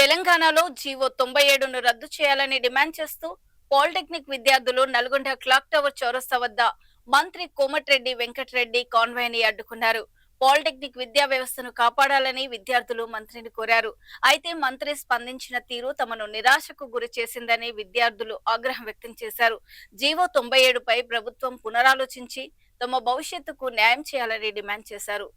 తెలంగాణలో జీవో 97ను రద్దు చేయాలని డిమాండ్ చేస్తూ పాలిటెక్నిక్ విద్యార్థులు నల్గొండ క్లాక్ టవర్ చౌరస్తా వద్ద మంత్రి కోమటిరెడ్డి వెంకటరెడ్డి కాన్వాయ్ని అడ్డుకున్నారు. పాలిటెక్నిక్ విద్యా వ్యవస్థను కాపాడాలని విద్యార్థులు మంత్రిని కోరారు. అయితే మంత్రి స్పందించిన తీరు తమను నిరాశకు గురి చేసిందని విద్యార్థులు ఆగ్రహం వ్యక్తం చేశారు. జీవో 97పై ప్రభుత్వం పునరాలోచించి తమ భవిష్యత్తుకు న్యాయం చేయాలని డిమాండ్ చేశారు.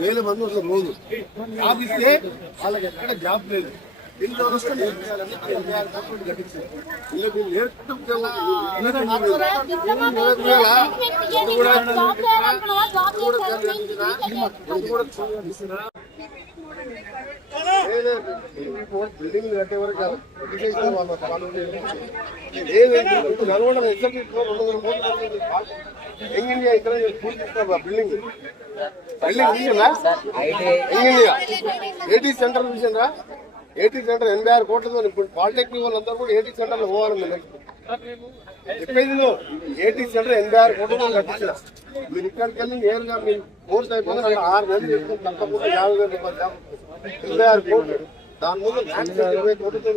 వేల మంది వస్తారు రోజు ఆఫీస్తే వాళ్ళకి ఎక్కడ జాబ్ లేదు. ఇంట్లో వస్తే బిల్డింగ్ కట్టే వరకు నల్గొండ ఎగ్జాంపుల్ 200 కోట్లు యంగ్ ఇండియా ఇక్కడ పూర్తి బిల్డింగ్ ఏటీ సెంటర్ చూసిందా? ఏటీ సెంటర్ 86 కోట్లతో ఇప్పుడు పాలిటెక్నిక్ వాళ్ళందరూ కూడా ఏటీ సెంటర్ లో పోవాలి. చెప్పేది ఏటీ సెంటర్ 86 కోట్లతో కట్టించిన మీరు ఇక్కడికి వెళ్ళి నేరుగా మీరు కోర్స్ అయిపోతే 6 నెలలు చెప్తే తప్పకుండా 50,000 రూపాయలు 86 కోట్లు. దాని ముందు 20 కోట్లతో